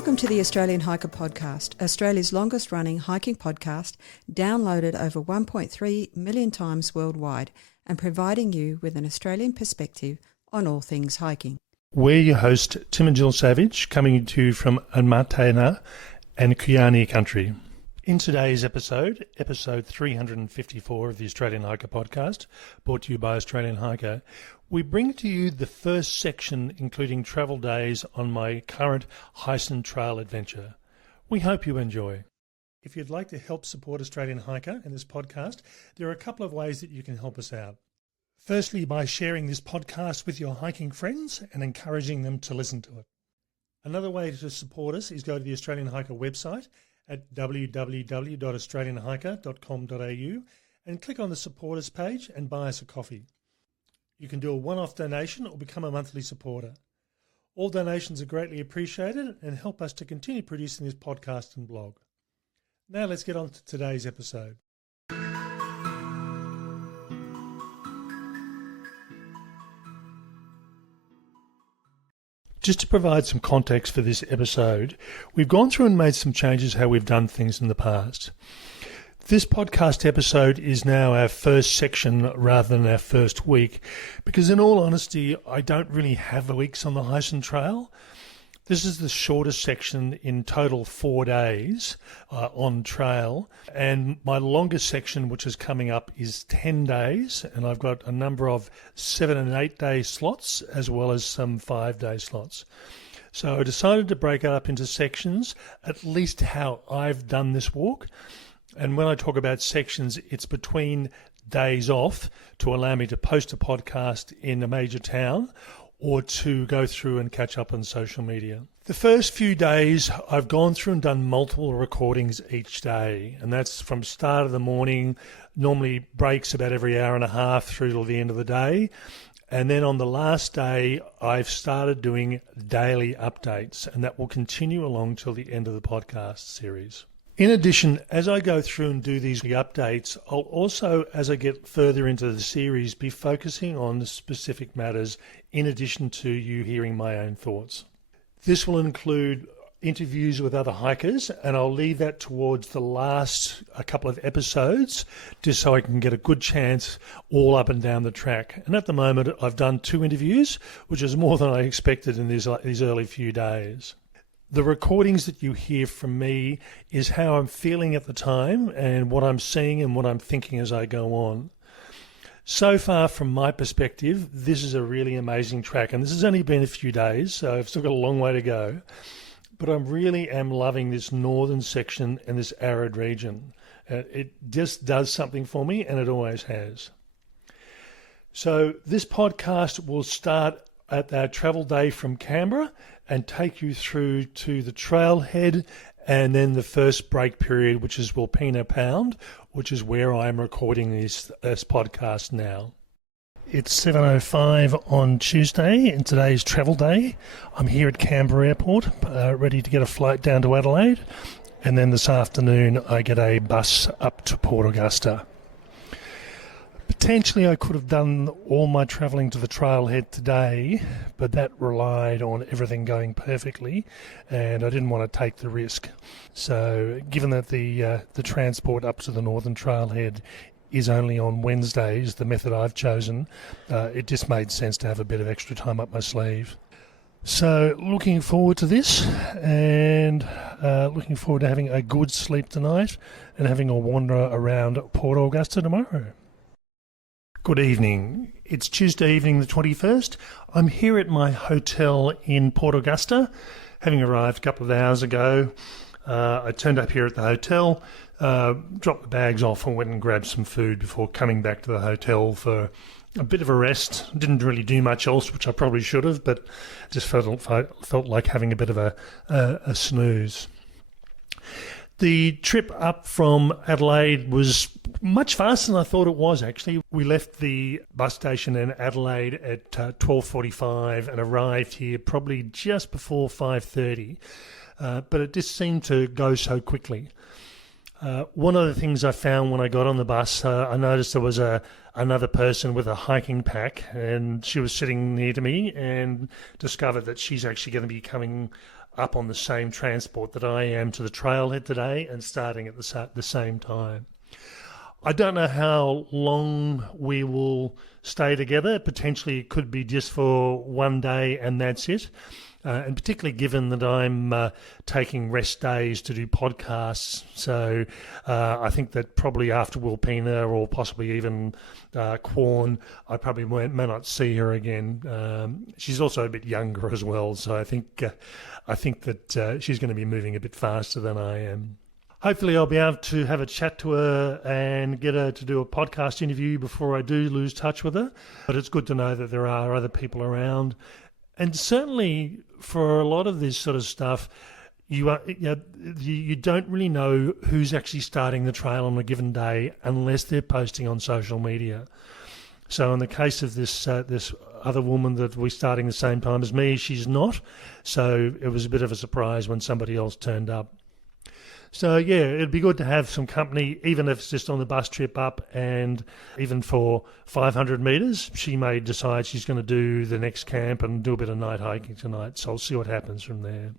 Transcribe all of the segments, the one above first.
Welcome to the Australian Hiker Podcast, Australia's longest running hiking podcast, downloaded over 1.3 million times worldwide and providing you with an Australian perspective on all things hiking. We're your host, Tim and Jill Savage, coming to you from Anmatana and Kuyani country. In today's episode 354 of the Australian Hiker Podcast, brought to you by Australian Hiker, we bring to you the first section including travel days on my current Heysen trail adventure. We hope you enjoy. If you'd like to help support Australian Hiker and this podcast, there are a couple of ways that you can help us out. Firstly, by sharing this podcast with your hiking friends and encouraging them to listen to it. Another way to support us is go to the Australian Hiker website at www.australianhiker.com.au and click on the supporters page and buy us a coffee. You can do a one-off donation or become a monthly supporter. All donations are greatly appreciated and help us to continue producing this podcast and blog. Now let's get on to today's episode. Just to provide some context for this episode, we've gone through and made some changes how we've done things in the past. This podcast episode is now our first section rather than our first week, because in all honesty, I don't really have weeks on the Heysen Trail. This is the shortest section in total 4 days on trail, and my longest section, which is coming up, is 10 days, and I've got a number of 7 and 8 day slots as well as some 5-day slots. So I decided to break it up into sections, at least how I've done this walk. And when I talk about sections, it's between days off to allow me to post a podcast in a major town or to go through and catch up on social media. The first few days, I've gone through and done multiple recordings each day, and that's from start of the morning, normally breaks about every hour and a half through till the end of the day. And then on the last day, I've started doing daily updates, and that will continue along till the end of the podcast series. In addition, as I go through and do these updates, I'll also, as I get further into the series, be focusing on the specific matters in addition to you hearing my own thoughts. This will include interviews with other hikers, and I'll leave that towards the last a couple of episodes just so I can get a good chance all up and down the track. And at the moment, I've done 2 interviews, which is more than I expected in these early few days. The recordings that you hear from me is how I'm feeling at the time and what I'm seeing and what I'm thinking as I go on. So far, from my perspective, this is a really amazing track, and this has only been a few days, so I've still got a long way to go. But I really am loving this northern section and this arid region. It just does something for me, and it always has. So this podcast will start at our travel day from Canberra and take you through to the trailhead and then the first break period, which is Wilpena Pound, which is where I'm recording this podcast now. It's 7:05 on Tuesday, and today's travel day. I'm here at Canberra Airport, ready to get a flight down to Adelaide, and then this afternoon I get a bus up to Port Augusta. Potentially I could have done all my travelling to the trailhead today, but that relied on everything going perfectly, and I didn't want to take the risk. So given that the transport up to the northern trailhead is only on Wednesdays, the method I've chosen, it just made sense to have a bit of extra time up my sleeve. So looking forward to this, and looking forward to having a good sleep tonight and having a wander around Port Augusta tomorrow. Good evening. It's Tuesday evening the 21st. I'm here at my hotel in Port Augusta, having arrived a couple of hours ago. I turned up here at the hotel, dropped the bags off and went and grabbed some food before coming back to the hotel for a bit of a rest. Didn't really do much else, which I probably should have, but just felt like having a bit of a snooze. The trip up from Adelaide was much faster than I thought it was, actually. We left the bus station in Adelaide at 12:45 and arrived here probably just before 5:30, but it just seemed to go so quickly. One of the things I found when I got on the bus, I noticed there was another person with a hiking pack, and she was sitting near to me, and discovered that she's actually going to be coming up on the same transport that I am to the trailhead today and starting at the same time. I don't know how long we will stay together. Potentially it could be just for one day and that's it. And particularly given that I'm taking rest days to do podcasts. So I think that probably after Wilpena or possibly even Quorn, I probably may not see her again. She's also a bit younger as well. So I think that she's going to be moving a bit faster than I am. Hopefully I'll be able to have a chat to her and get her to do a podcast interview before I do lose touch with her. But it's good to know that there are other people around. And certainly for a lot of this sort of stuff, you don't really know who's actually starting the trail on a given day unless they're posting on social media. So in the case of this other woman that we're starting the same time as me, she's not. So it was a bit of a surprise when somebody else turned up. So, yeah, it'd be good to have some company, even if it's just on the bus trip up, and even for 500 metres, she may decide she's going to do the next camp and do a bit of night hiking tonight, so I'll see what happens from there.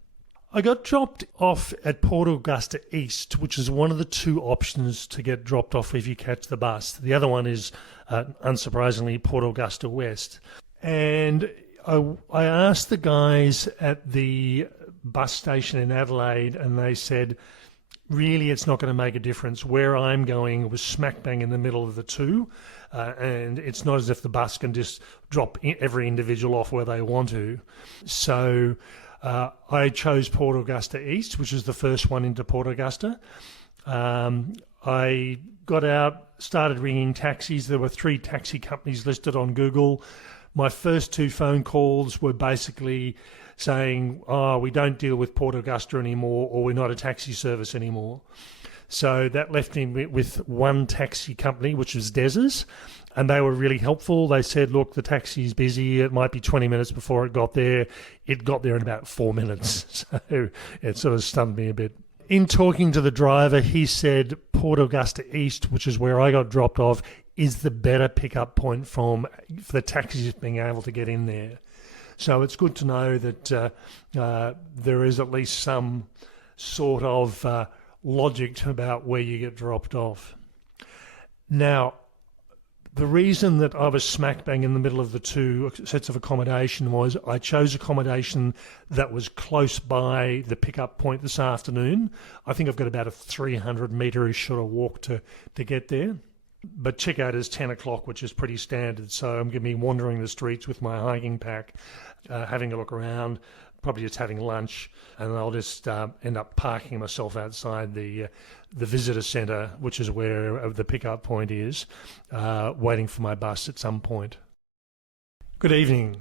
I got dropped off at Port Augusta East, which is one of the two options to get dropped off if you catch the bus. The other one is, unsurprisingly, Port Augusta West. And I asked the guys at the bus station in Adelaide, and they said, really, it's not going to make a difference. Where I'm going was smack bang in the middle of the two, and it's not as if the bus can just drop every individual off where they want to. So I chose Port Augusta East, which is the first one into Port Augusta. I got out, started ringing taxis. There were 3 taxi companies listed on Google. My first 2 phone calls were basically saying, we don't deal with Port Augusta anymore, or we're not a taxi service anymore. So that left me with one taxi company, which was Des's, and they were really helpful. They said, look, the taxi's busy. It might be 20 minutes before it got there. It got there in about 4 minutes. So it sort of stunned me a bit. In talking to the driver, he said Port Augusta East, which is where I got dropped off, is the better pickup point for the taxis being able to get in there. So it's good to know that there is at least some sort of logic about where you get dropped off. Now, the reason that I was smack bang in the middle of the 2 sets of accommodation was I chose accommodation that was close by the pickup point this afternoon. I think I've got about a 300 metre-ish sort of walk to get there. But checkout is 10 o'clock, which is pretty standard. So I'm going to be wandering the streets with my hiking pack, having a look around, probably just having lunch, and I'll just end up parking myself outside the visitor centre, which is where the pickup point is, waiting for my bus at some point. Good evening.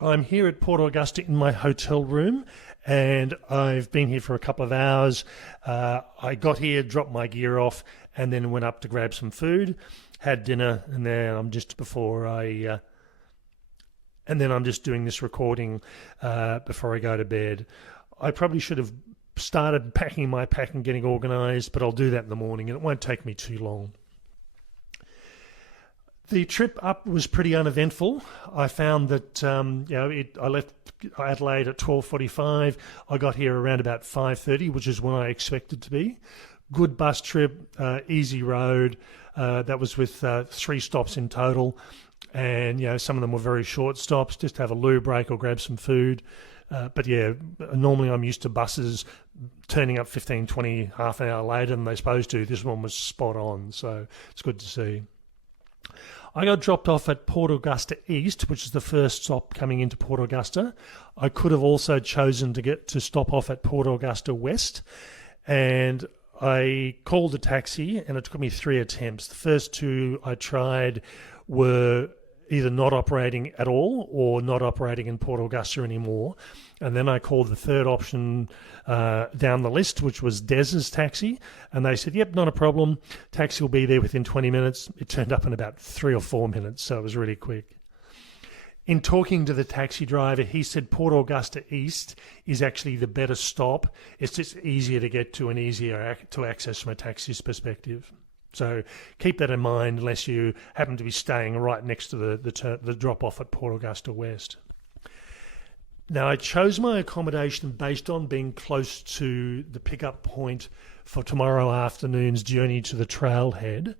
I'm here at Port Augusta in my hotel room, and I've been here for a couple of hours. I got here, dropped my gear off, and then went up to grab some food, had dinner, and then I'm just doing this recording before I go to bed. I probably should have started packing my pack and getting organised, but I'll do that in the morning, and it won't take me too long. The trip up was pretty uneventful. I found that I left Adelaide at 12:45. I got here around about 5:30, which is when I expected to be. Good bus trip, easy road. That was with 3 stops in total, and some of them were very short stops, just to have a loo break or grab some food. But yeah, normally I'm used to buses turning up 15, 20, half an hour later than they're supposed to. This one was spot on, so it's good to see. I got dropped off at Port Augusta East, which is the first stop coming into Port Augusta. I could have also chosen to stop off at Port Augusta West, and I called a taxi, and it took me 3 attempts. The first 2 I tried were either not operating at all or not operating in Port Augusta anymore. And then I called the third option down the list, which was Des's taxi. And they said, yep, not a problem. Taxi will be there within 20 minutes. It turned up in about 3 or 4 minutes, so it was really quick. In talking to the taxi driver, he said Port Augusta East is actually the better stop. It's just easier to get to and easier to access from a taxi's perspective. So keep that in mind unless you happen to be staying right next to the drop-off at Port Augusta West. Now, I chose my accommodation based on being close to the pickup point for tomorrow afternoon's journey to the trailhead.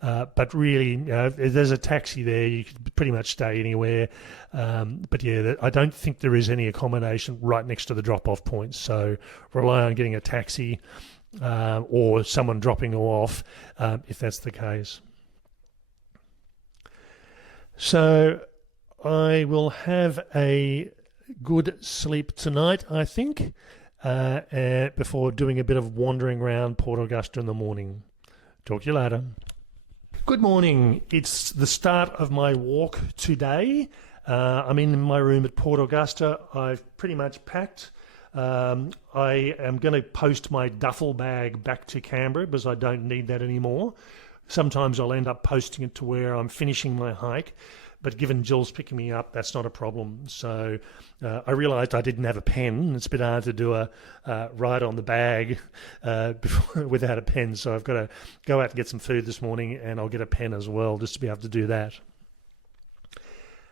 But really, if there's a taxi there, you could pretty much stay anywhere. But yeah, I don't think there is any accommodation right next to the drop-off point. So rely on getting a taxi or someone dropping you off if that's the case. So I will have a good sleep tonight, I think, before doing a bit of wandering around Port Augusta in the morning. Talk to you later. Good morning. It's the start of my walk today. I'm in my room at Port Augusta. I've pretty much packed. I am going to post my duffel bag back to Canberra because I don't need that anymore. Sometimes I'll end up posting it to where I'm finishing my hike. But given Jill's picking me up, that's not a problem. So I realised I didn't have a pen. It's a bit hard to do a ride on the bag without a pen. So I've got to go out and get some food this morning, and I'll get a pen as well just to be able to do that.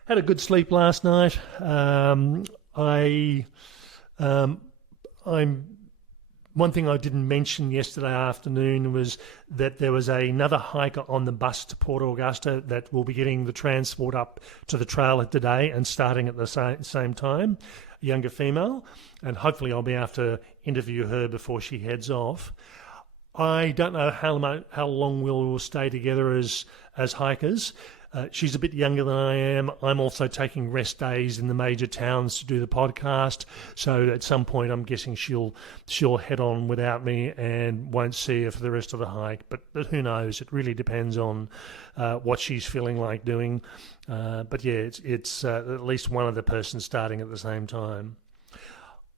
Had a good sleep last night. One thing I didn't mention yesterday afternoon was that there was another hiker on the bus to Port Augusta that will be getting the transport up to the trailhead today and starting at the same time, a younger female, and hopefully I'll be able to interview her before she heads off. I don't know how long we'll stay together as hikers. She's a bit younger than I am. I'm also taking rest days in the major towns to do the podcast. So at some point, I'm guessing she'll head on without me and won't see her for the rest of the hike. But who knows? It really depends on what she's feeling like doing. But yeah, it's at least one of the persons starting at the same time.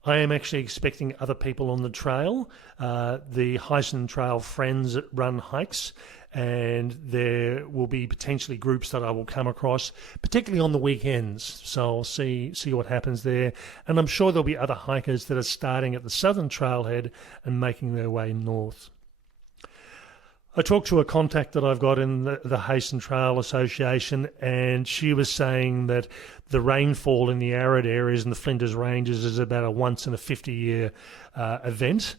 I am actually expecting other people on the trail. The Heysen Trail friends run hikes, and there will be potentially groups that I will come across, particularly on the weekends. So I'll see what happens there. And I'm sure there'll be other hikers that are starting at the southern trailhead and making their way north. I talked to a contact that I've got in the Heysen Trail Association, and she was saying that the rainfall in the arid areas in the Flinders Ranges is about a once in a 50-year event.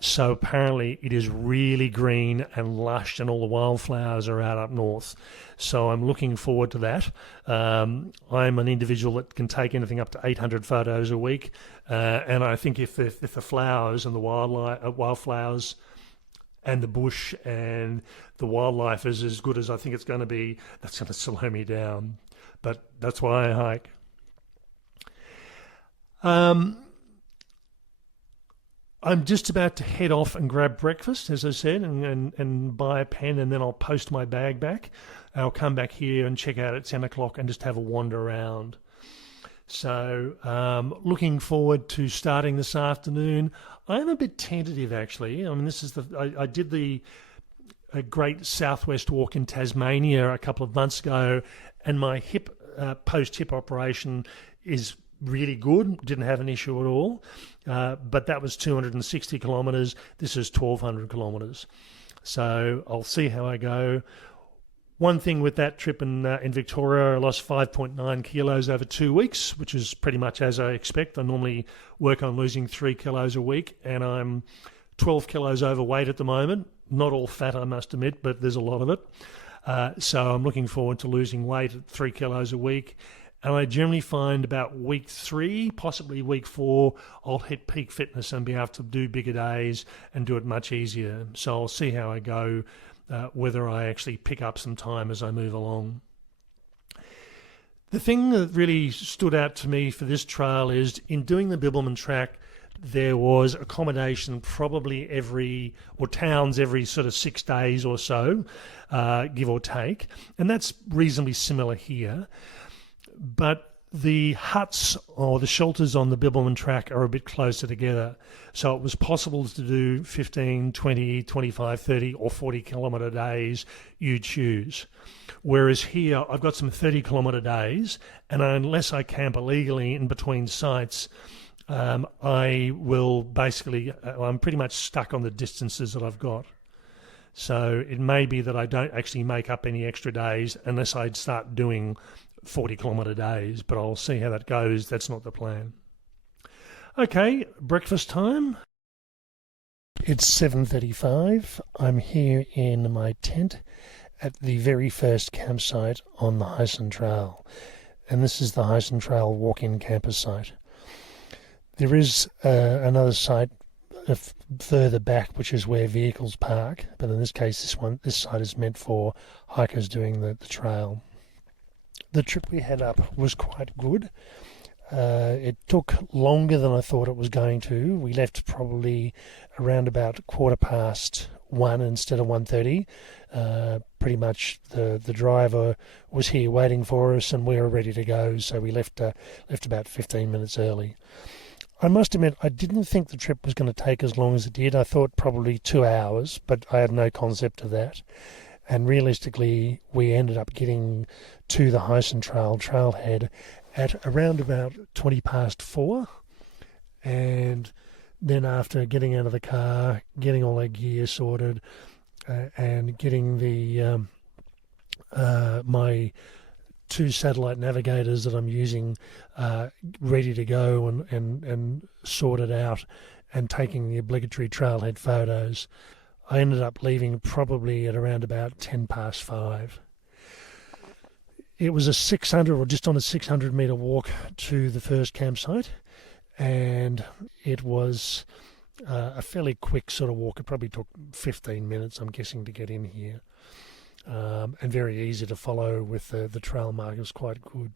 So apparently it is really green and lush, and all the wildflowers are out up north. So I'm looking forward to that. I'm an individual that can take anything up to 800 photos a week, and I think if the flowers and the wildflowers and the bush and the wildlife is as good as I think it's going to be, that's going to slow me down. But that's why I hike. I'm just about to head off and grab breakfast, as I said, and buy a pen, and then I'll post my bag back. I'll come back here and check out at 10 o'clock and just have a wander around. So looking forward to starting this afternoon. I'm a bit tentative, actually. I mean, I did a great southwest walk in Tasmania a couple of months ago, and my post-hip operation is really good. Didn't have an issue at all. But that was 260 kilometres. This is 1,200 kilometres. So I'll see how I go. One thing with that trip in Victoria, I lost 5.9 kilos over 2 weeks, which is pretty much as I expect. I normally work on losing 3 kilos a week, and I'm 12 kilos overweight at the moment. Not all fat, I must admit, but there's a lot of it. So I'm looking forward to losing weight at 3 kilos a week. And I generally find about week 3, possibly week 4, I'll hit peak fitness and be able to do bigger days and do it much easier. So I'll see how I go, whether I actually pick up some time as I move along. The thing that really stood out to me for this trail is in doing the Bibbulmun track, there was accommodation probably towns every sort of 6 days or so, give or take. And that's reasonably similar here. But the huts or the shelters on the Bibbulmun track are a bit closer together. So it was possible to do 15, 20, 25, 30 or 40 kilometre days you choose. Whereas here I've got some 30 kilometre days, and unless I camp illegally in between sites, I will basically, I'm pretty much stuck on the distances that I've got. So it may be that I don't actually make up any extra days unless I start doing 40-kilometre days, but I'll see how that goes. That's not the plan. Okay, breakfast time. It's 7:35. I'm here in my tent at the very first campsite on the Heysen Trail. And this is the Heysen Trail walk-in camper site. There is another site further back, which is where vehicles park, but in this case, this site is meant for hikers doing the trail. The trip we had up was quite good. It took longer than I thought it was going to. We left probably around about 1:15 instead of 1:30. Pretty much the driver was here waiting for us and we were ready to go, so we left about 15 minutes early. I must admit, I didn't think the trip was going to take as long as it did. I thought probably 2 hours, but I had no concept of that. And realistically, we ended up getting to the Heysen trailhead at around about 4:20. And then after getting out of the car, getting all our gear sorted, and getting the my 2 satellite navigators that I'm using ready to go and sorted out, and taking the obligatory trailhead photos, I ended up leaving probably at around about 5:10. It was a 600 or just on a 600 metre walk to the first campsite, and it was a fairly quick sort of walk. It probably took 15 minutes, I'm guessing, to get in here. And very easy to follow with the trail markers, quite good.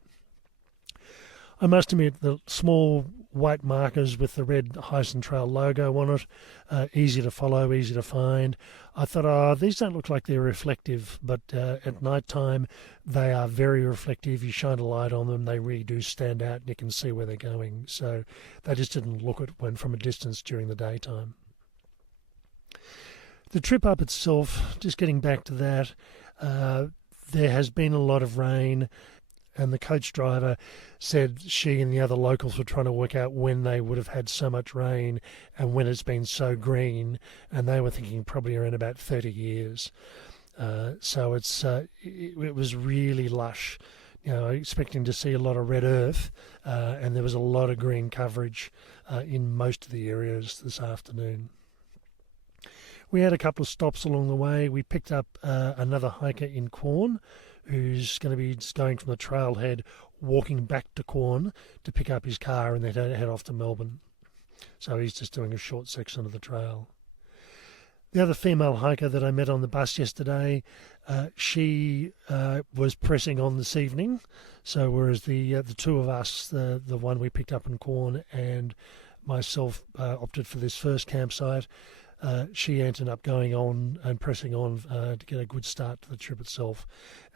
I must admit, the small white markers with the red Heysen Trail logo on it, easy to follow, easy to find. I thought, these don't look like they're reflective, but at night time they are very reflective. You shine a light on them, they really do stand out and you can see where they're going. So they just didn't look at one from a distance during the daytime. The trip up itself, just getting back to that, there has been a lot of rain, and the coach driver said she and the other locals were trying to work out when they would have had so much rain and when it's been so green, and they were thinking probably around about 30 years. So it was really lush, expecting to see a lot of red earth, and there was a lot of green coverage in most of the areas this afternoon. We had a couple of stops along the way. We picked up another hiker in Quorn who's going to be just going from the trailhead, walking back to Quorn to pick up his car and then head off to Melbourne. So he's just doing a short section of the trail. The other female hiker that I met on the bus yesterday, she was pressing on this evening. So whereas the two of us, the one we picked up in Quorn and myself opted for this first campsite, she ended up going on and pressing on to get a good start to the trip itself.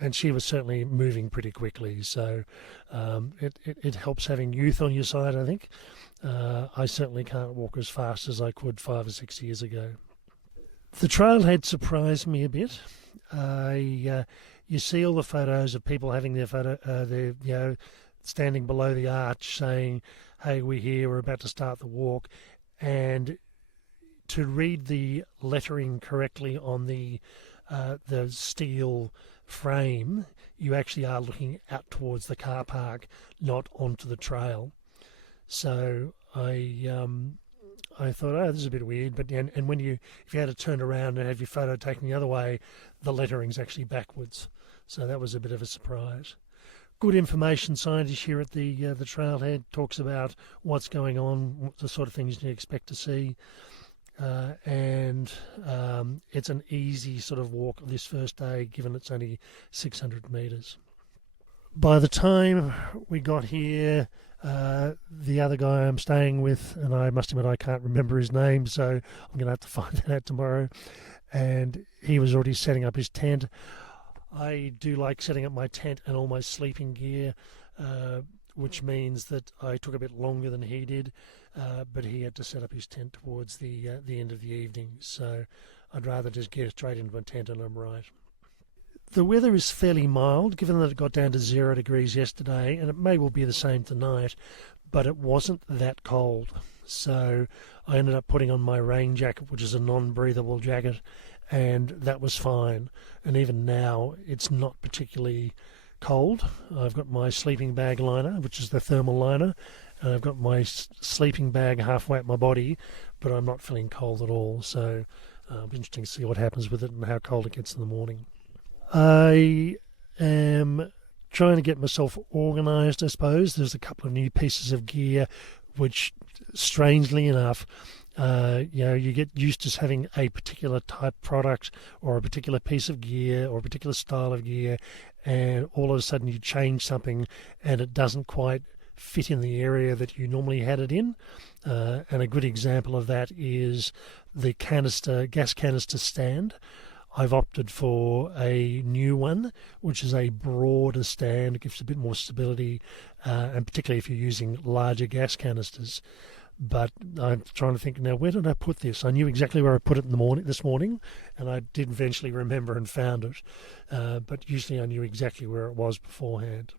And she was certainly moving pretty quickly. So it helps having youth on your side, I think. I certainly can't walk as fast as I could 5 or 6 years ago. The trailhead surprised me a bit. You see all the photos of people having their standing below the arch saying, "Hey, we're here, we're about to start the walk," and to read the lettering correctly on the steel frame, you actually are looking out towards the car park, not onto the trail. So I thought, this is a bit weird, but and when if you had to turn around and have your photo taken the other way, the lettering's actually backwards. So that was a bit of a surprise. Good information scientist here at the trailhead talks about what's going on, the sort of things you expect to see. And it's an easy sort of walk this first day, given it's only 600 metres. By the time we got here, the other guy I'm staying with, and I must admit I can't remember his name, so I'm going to have to find that out tomorrow, and he was already setting up his tent. I do like setting up my tent and all my sleeping gear, which means that I took a bit longer than he did, but he had to set up his tent towards the end of the evening, so I'd rather just get straight into my tent and I'm right. The weather is fairly mild, given that it got down to 0 degrees yesterday, and it may well be the same tonight, but it wasn't that cold. So I ended up putting on my rain jacket, which is a non-breathable jacket, and that was fine. And even now, it's not particularly cold. I've got my sleeping bag liner, which is the thermal liner, and I've got my sleeping bag halfway up my body, but I'm not feeling cold at all. So it'll be interesting to see what happens with it and how cold it gets in the morning. I am trying to get myself organised, I suppose. There's a couple of new pieces of gear which, strangely enough, you get used to having a particular type product or a particular piece of gear or a particular style of gear, and all of a sudden you change something and it doesn't quite fit in the area that you normally had it in. And a good example of that is the gas canister stand. I've opted for a new one, which is a broader stand. It gives a bit more stability, and particularly if you're using larger gas canisters. But I'm trying to think now, where did I put this? I knew exactly where I put it this morning, and I did eventually remember and found it. But usually I knew exactly where it was beforehand.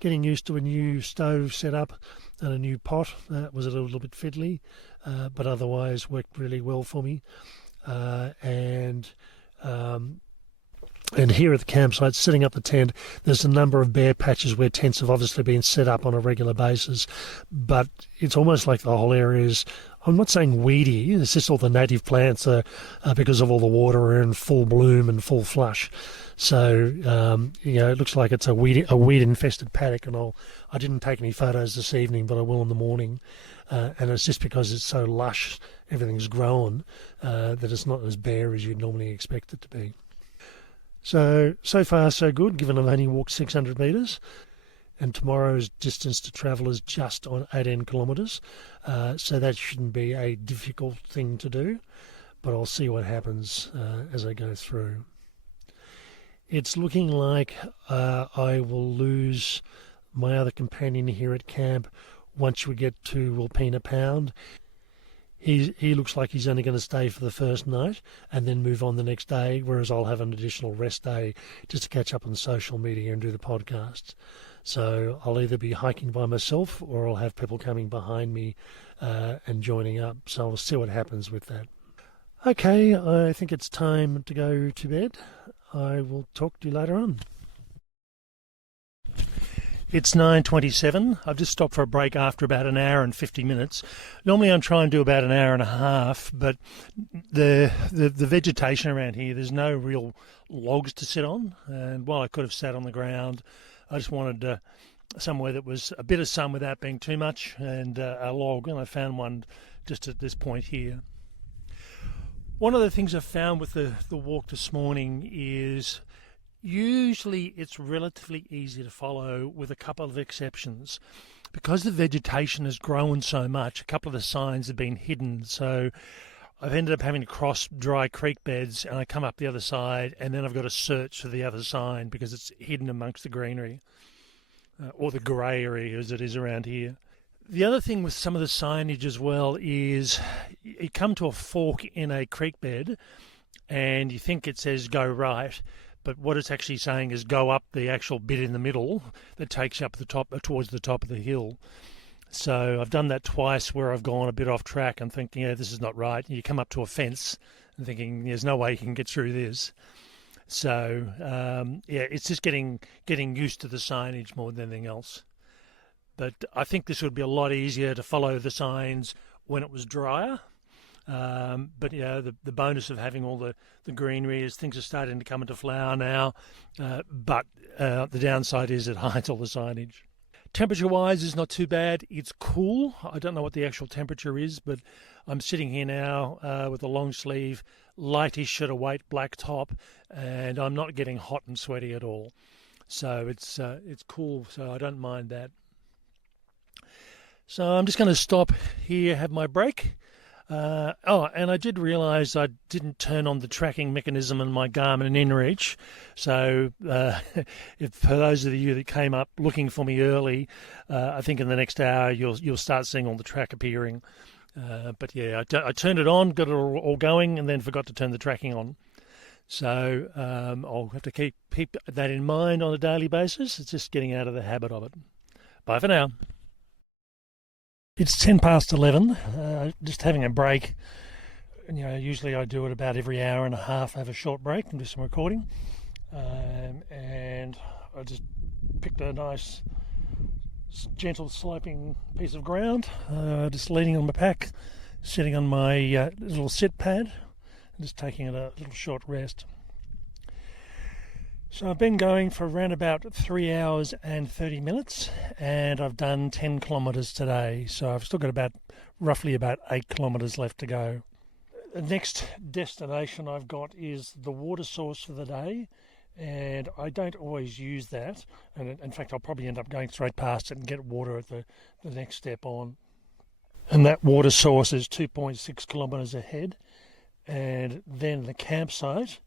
Getting used to a new stove setup and a new pot was a little bit fiddly, but otherwise worked really well for me. And here at the campsite, setting up the tent, there's a number of bare patches where tents have obviously been set up on a regular basis, but it's almost like the whole area is, I'm not saying weedy, it's just all the native plants are because of all the water, are in full bloom and full flush. So, it looks like it's a weed-infested paddock, and I didn't take any photos this evening, but I will in the morning. And it's just because it's so lush, everything's grown, that it's not as bare as you'd normally expect it to be. So far so good, given I've only walked 600 metres, and tomorrow's distance to travel is just on 18 kilometres, so that shouldn't be a difficult thing to do, but I'll see what happens as I go through. It's looking like I will lose my other companion here at camp once we get to Wilpena Pound. He looks like he's only going to stay for the first night and then move on the next day, whereas I'll have an additional rest day just to catch up on social media and do the podcasts. So I'll either be hiking by myself or I'll have people coming behind me and joining up. So I'll see what happens with that. Okay, I think it's time to go to bed. I will talk to you later on. It's 9:27. I've just stopped for a break after about an hour and 50 minutes. Normally I'm trying to do about an hour and a half, but the vegetation around here, there's no real logs to sit on. And while I could have sat on the ground, I just wanted somewhere that was a bit of sun without being too much, and a log, and I found one just at this point here. One of the things I found with the walk this morning is usually it's relatively easy to follow, with a couple of exceptions. Because the vegetation has grown so much, a couple of the signs have been hidden. So I've ended up having to cross dry creek beds, and I come up the other side, and then I've got to search for the other sign because it's hidden amongst the greenery, or the grey area as it is around here. The other thing with some of the signage as well is you come to a fork in a creek bed and you think it says go right, but what it's actually saying is go up the actual bit in the middle that takes you up the top, towards the top of the hill. So I've done that twice where I've gone a bit off track and thinking, yeah, this is not right. You come up to a fence and thinking there's no way you can get through this. So it's just getting used to the signage more than anything else. But I think this would be a lot easier to follow the signs when it was drier. But the bonus of having all the greenery is things are starting to come into flower now. But the downside is it hides all the signage. Temperature-wise, is not too bad. It's cool. I don't know what the actual temperature is, but I'm sitting here now with a long sleeve, lightish shirt of white black top, and I'm not getting hot and sweaty at all. So it's cool. So I don't mind that. So I'm just going to stop here, have my break. And I did realise I didn't turn on the tracking mechanism in my Garmin InReach. So for those of you that came up looking for me early, I think in the next hour you'll start seeing all the track appearing. But yeah, I turned it on, got it all going, and then forgot to turn the tracking on. So I'll have to keep that in mind on a daily basis. It's just getting out of the habit of it. Bye for now. It's 11:10, just having a break. Usually I do it about every hour and a half, have a short break and do some recording. and I just picked a nice gentle sloping piece of ground, just leaning on my pack, sitting on my little sit pad, and just taking a little short rest. So I've been going for around about 3 hours and 30 minutes, and I've done 10 kilometres today, so I've still got roughly about 8 kilometres left to go. The next destination I've got is the water source for the day, and I don't always use that, and in fact I'll probably end up going straight past it and get water at the next step on. And that water source is 2.6 kilometres ahead, and then the campsite,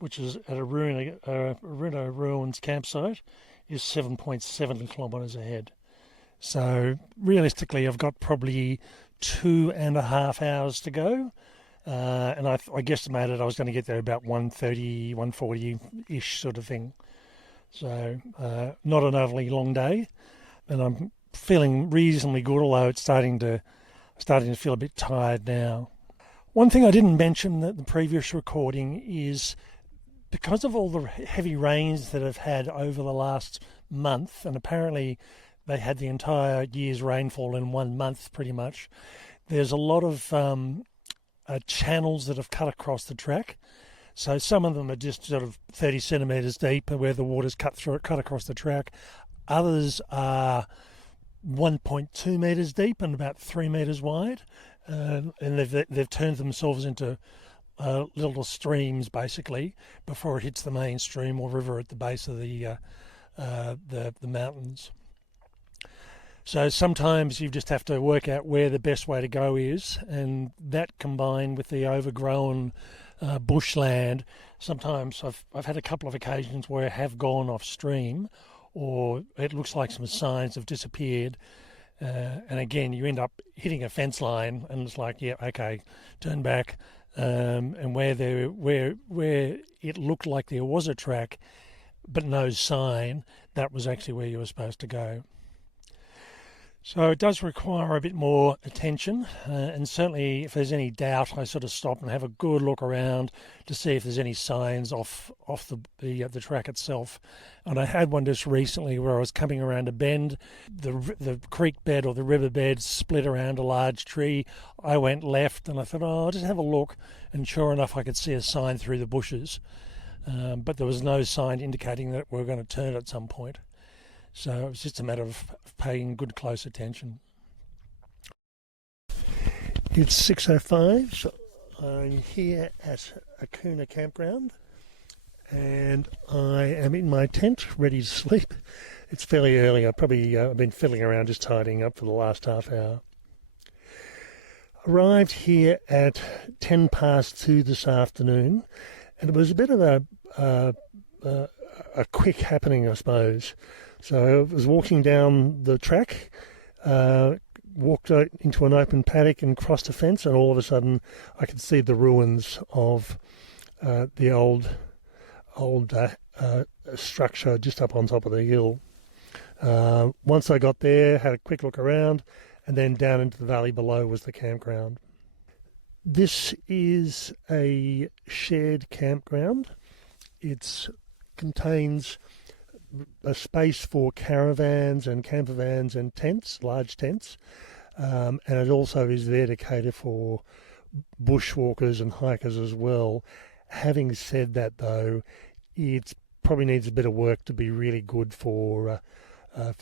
which is at a Rhino Ruins campsite, is 7.7 kilometres ahead. So realistically I've got probably 2.5 hours to go. And I guesstimated I was going to get there about 1:30, 1:40-ish sort of thing. So not an overly long day, and I'm feeling reasonably good, although it's starting to feel a bit tired now. One thing I didn't mention at the previous recording is because of all the heavy rains that I've had over the last month, and apparently they had the entire year's rainfall in 1 month pretty much, there's a lot of channels that have cut across the track. So some of them are just sort of 30 centimetres deep where the water's cut across the track. Others are 1.2 metres deep and about 3 metres wide. And they've turned themselves into little streams basically before it hits the main stream or river at the base of the mountains. So sometimes you just have to work out where the best way to go is, and that combined with the overgrown bushland, sometimes I've had a couple of occasions where I have gone off stream, or it looks like some signs have disappeared, and again you end up hitting a fence line, and it's like, yeah, okay, turn back, and where it looked like there was a track, but no sign, that was actually where you were supposed to go. So it does require a bit more attention, and certainly if there's any doubt, I sort of stop and have a good look around to see if there's any signs off the track itself. And I had one just recently where I was coming around a bend, the creek bed or the river bed split around a large tree. I went left and I thought, I'll just have a look, and sure enough I could see a sign through the bushes, but there was no sign indicating that we were going to turn at some point. So it was just a matter of paying good close attention. It's 6:05. So I'm here at Parachilna campground, and I am in my tent, ready to sleep. It's fairly early. I've been fiddling around just tidying up for the last half hour. Arrived here at 2:10 this afternoon, and it was a bit of a quick happening, I suppose. So I was walking down the track, walked out into an open paddock and crossed a fence, and all of a sudden I could see the ruins of the old structure just up on top of the hill. Once I got there, had a quick look around, and then down into the valley below was the campground. This is a shared campground. It contains a space for caravans and campervans and tents, large tents, and it also is there to cater for bushwalkers and hikers as well. Having said that, though, it probably needs a bit of work to be really good for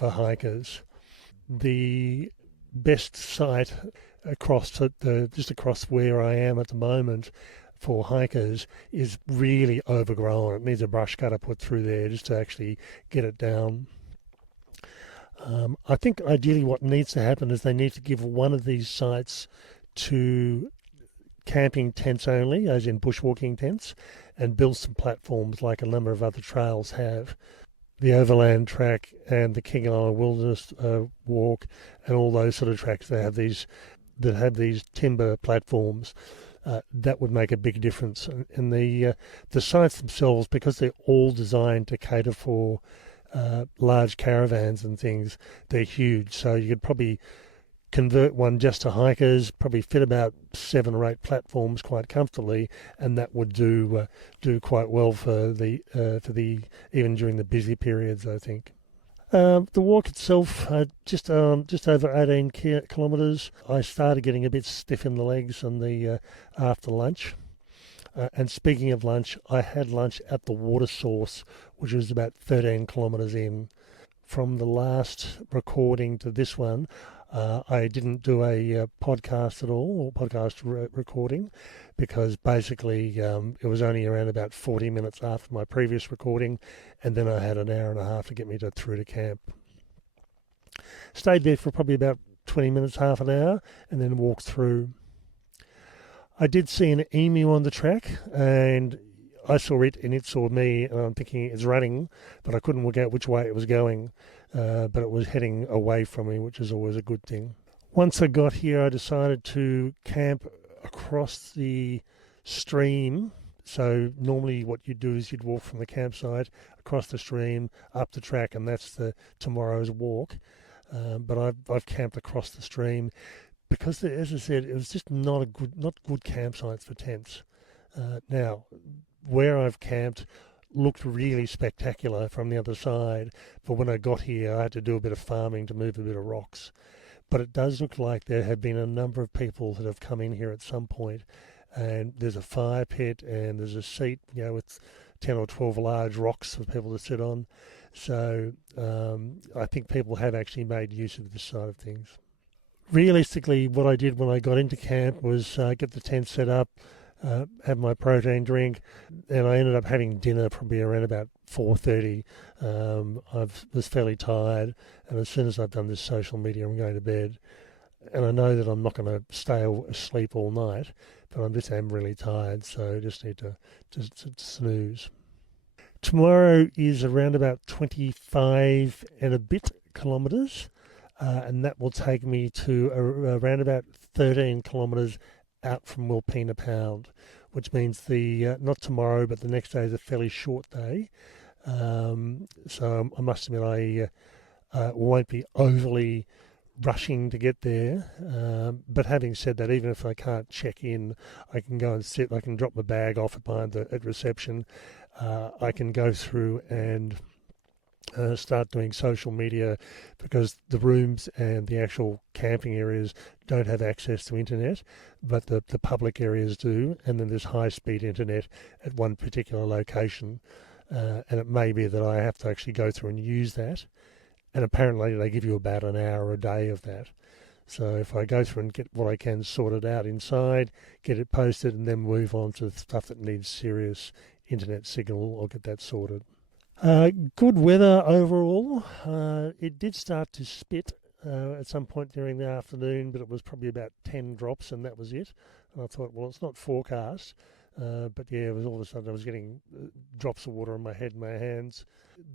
hikers. The best site just across where I am at the moment for hikers is really overgrown. It needs a brush cutter put through there just to actually get it down. I think ideally what needs to happen is they need to give one of these sites to camping tents only, as in bushwalking tents, and build some platforms like a number of other trails have. The Overland Track and the King Island Wilderness Walk and all those sort of tracks, they have these timber platforms. That would make a big difference. And the sites themselves, because they're all designed to cater for large caravans and things, they're huge. So you could probably convert one just to hikers, probably fit about 7 or 8 platforms quite comfortably, and that would do quite well for the even during the busy periods, I think. The walk itself, just over 18 kilometres. I started getting a bit stiff in the legs on the after lunch. And speaking of lunch, I had lunch at the water source, which was about 13 kilometres in. From the last recording to this one, I didn't do a podcast at all, or podcast recording, because basically it was only around about 40 minutes after my previous recording, and then I had an hour and a half to get me through to camp. Stayed there for probably about 20 minutes, half an hour, and then walked through. I did see an emu on the track, and I saw it and it saw me, and I'm thinking it's running, but I couldn't work out which way it was going, but it was heading away from me, which is always a good thing. Once I got here, I decided to camp across the stream. So normally what you'd do is you'd walk from the campsite across the stream, up the track, and that's the tomorrow's walk. But I've camped across the stream because, as I said, it was just not good campsites for tents. Now, where I've camped looked really spectacular from the other side, but when I got here I had to do a bit of farming to move a bit of rocks. But it does look like there have been a number of people that have come in here at some point, and there's a fire pit and there's a seat, with 10 or 12 large rocks for people to sit on. So I think people have actually made use of this side of things. Realistically, what I did when I got into camp was get the tent set up, have my protein drink, and I ended up having dinner probably around about 4:30. I was fairly tired, and as soon as I've done this social media, I'm going to bed. And I know that I'm not going to stay asleep all night, but I'm really tired, so I just need to snooze. Tomorrow is around about 25 and a bit kilometres, and that will take me to around about 13 kilometres out from Wilpena Pound, which means not tomorrow, but the next day is a fairly short day. So I must admit I won't be overly rushing to get there. But having said that, even if I can't check in, I can go and sit. I can drop my bag off at reception. I can go through and start doing social media, because the rooms and the actual camping areas don't have access to internet, but the public areas do, and then there's high-speed internet at one particular location, and it may be that I have to actually go through and use that, and apparently they give you about an hour a day of that. So if I go through and get what I can sorted out inside, get it posted, and then move on to the stuff that needs serious internet signal, I'll get that sorted. Good weather overall. It did start to spit at some point during the afternoon, but it was probably about 10 drops, and that was it. And I thought, well, it's not forecast, but yeah, it was all of a sudden I was getting drops of water on my head and my hands.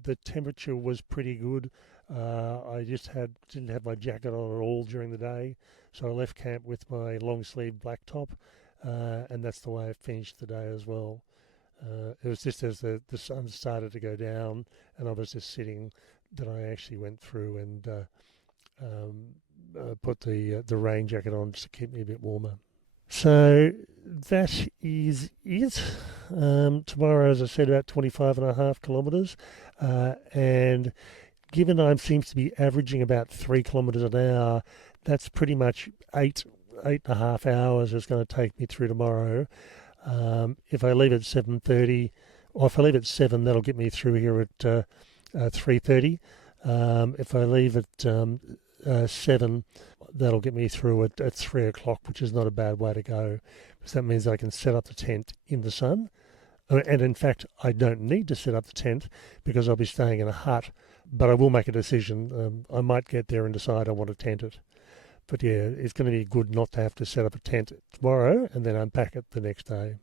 The temperature was pretty good. I just didn't have my jacket on at all during the day, so I left camp with my long sleeve black top, and that's the way I finished the day as well. It was just as the sun started to go down and I was just sitting that I actually went through and put the rain jacket on just to keep me a bit warmer. So that is it. Tomorrow, as I said, about 25.5 kilometres, and given I seems to be averaging about 3 kilometres an hour, that's pretty much 8.5 hours it's going to take me through tomorrow. If I leave at 7:30, or if I leave at 7, that'll get me through here at 3:30. If I leave at 7, that'll get me through at 3 o'clock, which is not a bad way to go, because that means I can set up the tent in the sun. And in fact, I don't need to set up the tent because I'll be staying in a hut, but I will make a decision. I might get there and decide I want to tent it. But yeah, it's going to be good not to have to set up a tent tomorrow and then unpack it the next day.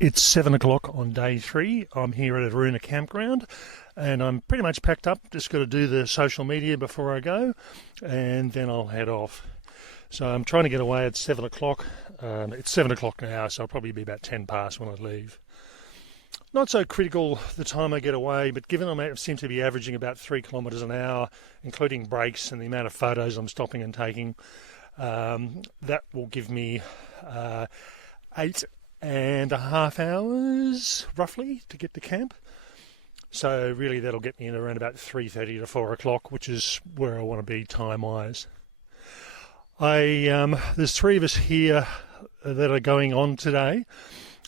It's 7 o'clock on day 3. I'm here at Aruna Campground and I'm pretty much packed up. Just got to do the social media before I go and then I'll head off. So I'm trying to get away at 7 o'clock. It's 7 o'clock now, so I'll probably be about 10 past when I leave. Not so critical the time I get away, but given I seem to be averaging about 3 kilometres an hour, including breaks and the amount of photos I'm stopping and taking, that will give me 8.5 hours, roughly, to get to camp. So really that'll get me in around about 3:30 to 4 o'clock, which is where I want to be time-wise. There's 3 of us here that are going on today.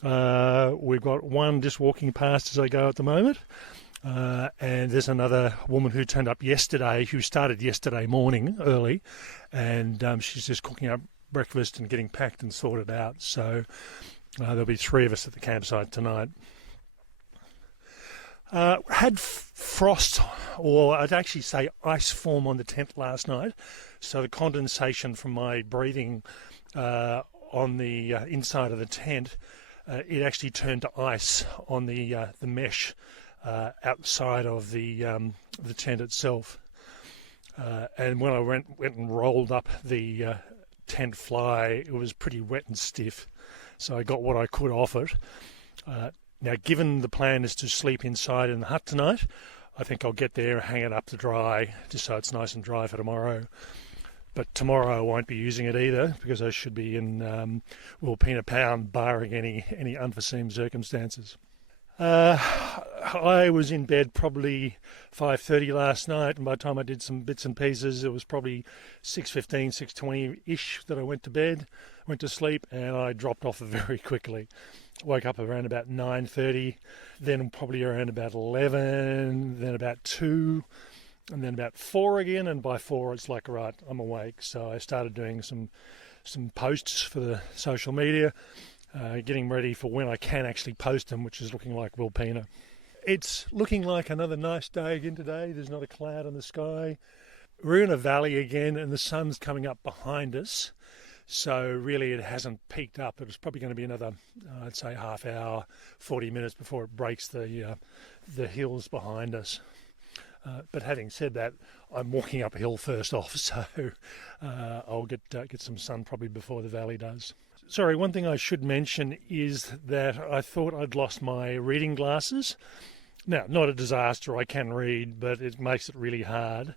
We've got one just walking past as I go at the moment, and there's another woman who turned up yesterday, who started yesterday morning early, and she's just cooking up breakfast and getting packed and sorted out. So there'll be 3 of us at the campsite tonight. Had frost, or I'd actually say ice form on the tent last night, so the condensation from my breathing on the inside of the tent, it actually turned to ice on the mesh outside of the tent itself. And when I went and rolled up the tent fly, it was pretty wet and stiff, so I got what I could off it. Now, given the plan is to sleep inside in the hut tonight, I think I'll get there and hang it up to dry, just so it's nice and dry for tomorrow. But tomorrow I won't be using it either, because I should be in Wilpena Pound, barring any unforeseen circumstances. I was in bed probably 5:30 last night, and by the time I did some bits and pieces, it was probably 6:15, 6:20-ish that I went to sleep, and I dropped off very quickly. Woke up around about 9:30, then probably around about 11, then about 2, and then about 4 again, and by 4 it's like, right, I'm awake. So I started doing some posts for the social media, getting ready for when I can actually post them, which is looking like Wilpena. It's looking like another nice day again today. There's not a cloud in the sky. We're in a valley again, and the sun's coming up behind us. So really it hasn't peaked up. It was probably going to be another, I'd say, half hour, 40 minutes before it breaks the hills behind us. But having said that, I'm walking uphill first off, so I'll get some sun probably before the valley does. Sorry, one thing I should mention is that I thought I'd lost my reading glasses. Now, not a disaster, I can read, but it makes it really hard.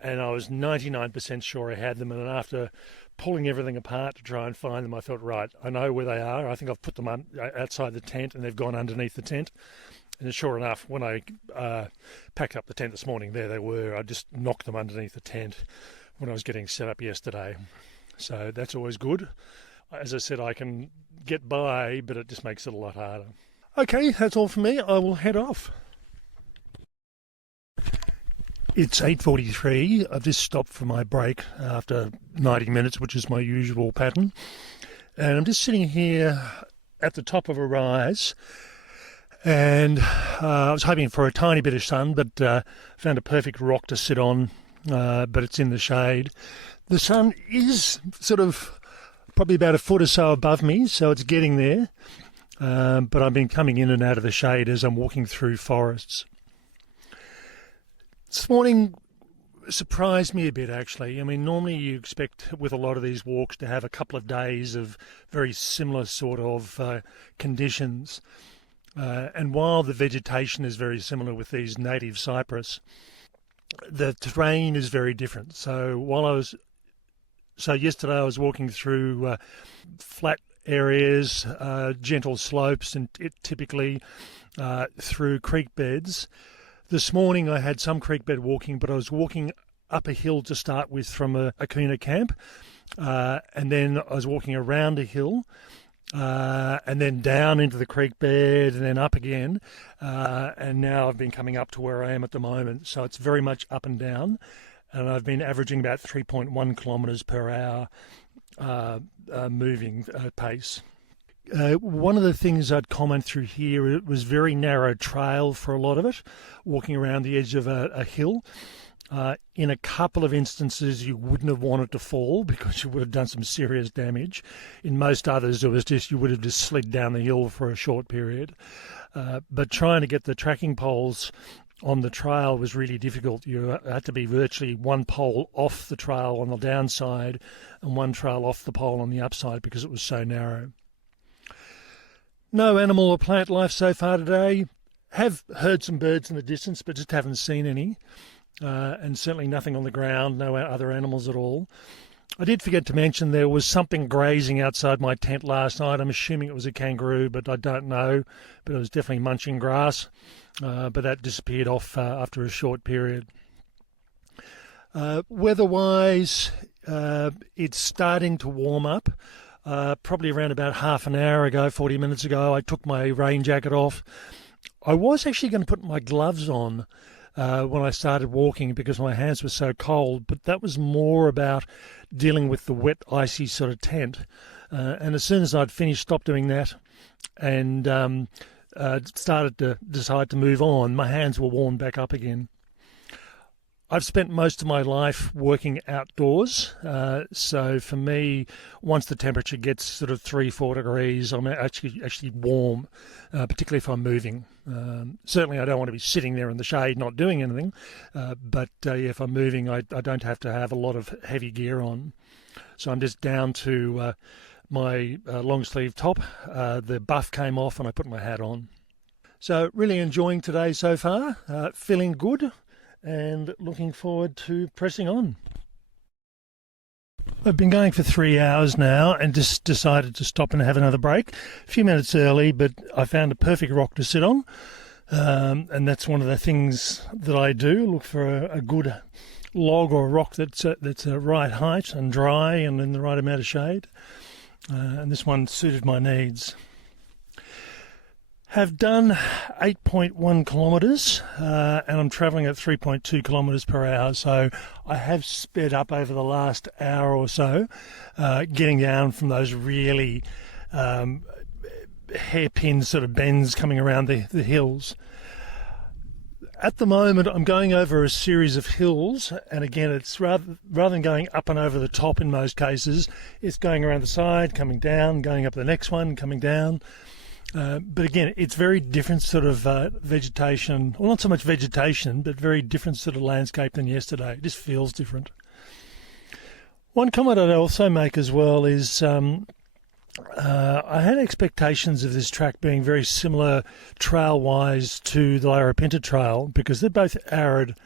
And I was 99% sure I had them, and after pulling everything apart to try and find them, I thought, right, I know where they are. I think I've put them outside the tent, and they've gone underneath the tent. And sure enough, when I packed up the tent this morning, there they were. I just knocked them underneath the tent when I was getting set up yesterday. So that's always good. As I said, I can get by, but it just makes it a lot harder. Okay, that's all for me. I will head off. It's 8:43. I've just stopped for my break after 90 minutes, which is my usual pattern. And I'm just sitting here at the top of a rise. And I was hoping for a tiny bit of sun, but found a perfect rock to sit on, but it's in the shade. The sun is sort of probably about a foot or so above me, so it's getting there. But I've been coming in and out of the shade as I'm walking through forests. This morning surprised me a bit, actually. I mean, normally you expect with a lot of these walks to have a couple of days of very similar sort of conditions. And while the vegetation is very similar with these native cypress, the terrain is very different. So yesterday I was walking through flat areas, gentle slopes, and typically through creek beds. This morning I had some creek bed walking, but I was walking up a hill to start with from a Kuna camp, and then I was walking around a hill, and then down into the creek bed, and then up again, and now I've been coming up to where I am at the moment. So it's very much up and down, and I've been averaging about 3.1 kilometres per hour moving pace. One of the things I'd comment through here, it was very narrow trail for a lot of it, walking around the edge of a hill. In a couple of instances, you wouldn't have wanted to fall because you would have done some serious damage. In most others, it was just you would have just slid down the hill for a short period. But trying to get the tracking poles on the trail was really difficult. You had to be virtually one pole off the trail on the downside and one trail off the pole on the upside because it was so narrow. No animal or plant life so far today. Have heard some birds in the distance, but just haven't seen any. And certainly nothing on the ground, no other animals at all. I did forget to mention there was something grazing outside my tent last night. I'm assuming it was a kangaroo, but I don't know. But it was definitely munching grass. But that disappeared off after a short period. Weather-wise, it's starting to warm up. Probably around about half an hour ago, 40 minutes ago, I took my rain jacket off. I was actually going to put my gloves on when I started walking because my hands were so cold, but that was more about dealing with the wet, icy sort of tent. And as soon as I'd finished, stopped doing that and started to decide to move on, my hands were warmed back up again. I've spent most of my life working outdoors, so for me, once the temperature gets sort of 3-4 degrees, I'm actually warm, particularly if I'm moving. Certainly I don't want to be sitting there in the shade not doing anything, but if I'm moving, I don't have to have a lot of heavy gear on. So I'm just down to my long sleeve top. The buff came off and I put my hat on. So really enjoying today so far, feeling good. And looking forward to pressing on. I've been going for 3 hours now and just decided to stop and have another break. A few minutes early, but I found a perfect rock to sit on. And that's one of the things that I do, look for a good log or a rock that's a right height and dry and in the right amount of shade. And this one suited my needs. Have done 8.1 kilometres and I'm travelling at 3.2 kilometres per hour, so I have sped up over the last hour or so, getting down from those really hairpin sort of bends coming around the hills. At the moment I'm going over a series of hills, and again it's rather than going up and over the top in most cases, it's going around the side, coming down, going up the next one, coming down. But again, it's very different sort of vegetation, well, not so much vegetation, but very different sort of landscape than yesterday. It just feels different. One comment I'd also make as well is I had expectations of this track being very similar trail-wise to the Larapinta Trail because they're both arid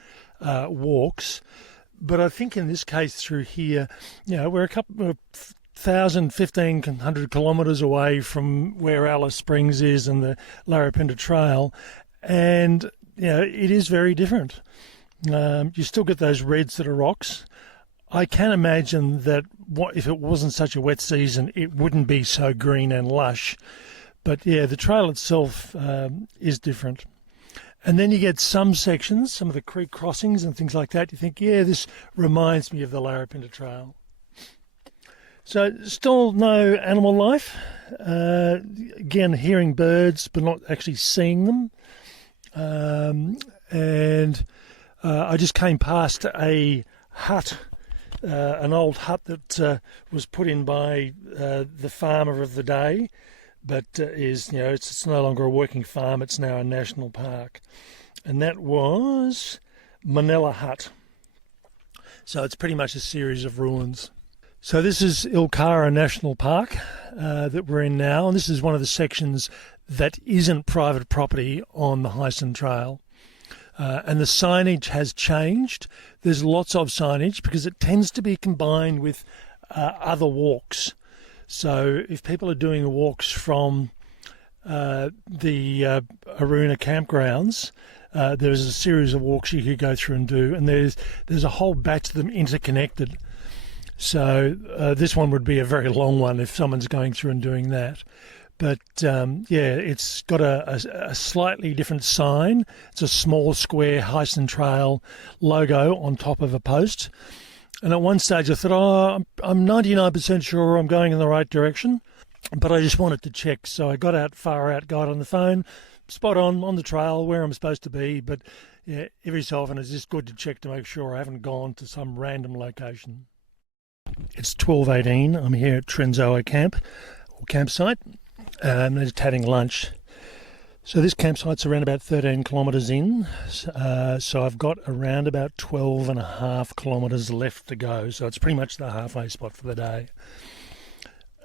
walks. But I think in this case through here, we're a couple of 1,500 kilometres away from where Alice Springs is and the Larapinta Trail, and it is very different. You still get those red sort of rocks. I can imagine that if it wasn't such a wet season, it wouldn't be so green and lush. But the trail itself is different. And then you get some sections, some of the creek crossings and things like that. You think, this reminds me of the Larapinta Trail. So still no animal life. Again, hearing birds, but not actually seeing them. And I just came past a hut, an old hut that was put in by the farmer of the day, but it's no longer a working farm. It's now a national park, and that was Manila Hut. So it's pretty much a series of ruins. So this is Ilkara National Park that we're in now, and this is one of the sections that isn't private property on the Heysen Trail. And the signage has changed. There's lots of signage because it tends to be combined with other walks. So if people are doing walks from the Aruna campgrounds, there's a series of walks you could go through and do, and there's a whole batch of them interconnected. So this one would be a very long one if someone's going through and doing that. But it's got a slightly different sign. It's a small square Heysen Trail logo on top of a post. And at one stage I thought, I'm 99% sure I'm going in the right direction, but I just wanted to check. So I got out, far out guide on the phone, spot on the trail where I'm supposed to be. But every so often it's just good to check to make sure I haven't gone to some random location. It's 12:18. I'm here at Trenzoa Camp, or campsite, and I'm just having lunch. So this campsite's around about 13 kilometres in, so I've got around about 12.5 kilometres left to go, so it's pretty much the halfway spot for the day.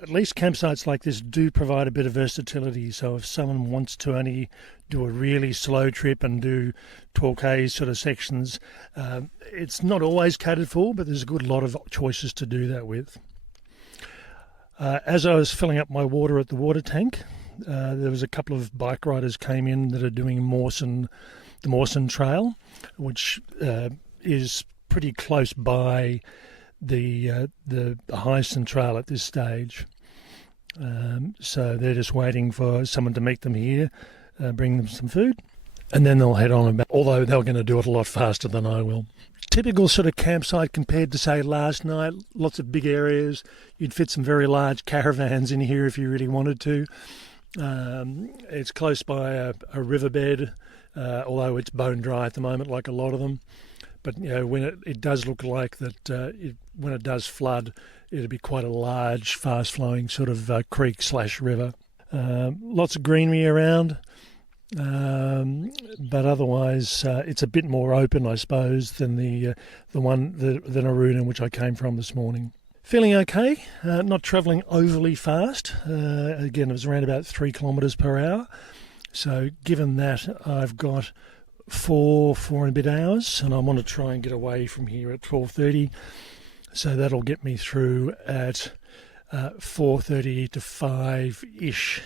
at least campsites like this do provide a bit of versatility. So if someone wants to only do a really slow trip and do Torquay sort of sections, it's not always catered for, but there's a good lot of choices to do that with. As I was filling up my water at the water tank, there was a couple of bike riders came in that are doing the Mawson Trail, which is pretty close by the Heysen Trail at this stage. So they're just waiting for someone to meet them here, bring them some food, and then they'll head on, although they're going to do it a lot faster than I will. Typical sort of campsite compared to, say, last night. Lots of big areas. You'd fit some very large caravans in here if you really wanted to. It's close by a riverbed, although it's bone dry at the moment, like a lot of them. But when it does look like that, when it does flood, it'll be quite a large, fast-flowing sort of creek/river. Lots of greenery around, but otherwise it's a bit more open, I suppose, than the Aruna, which I came from this morning. Feeling okay, not travelling overly fast. Again, it was around about 3 kilometres per hour. So given that, I've got four and a bit hours, and I want to try and get away from here at 12:30. So that'll get me through at 4:30 to 5-ish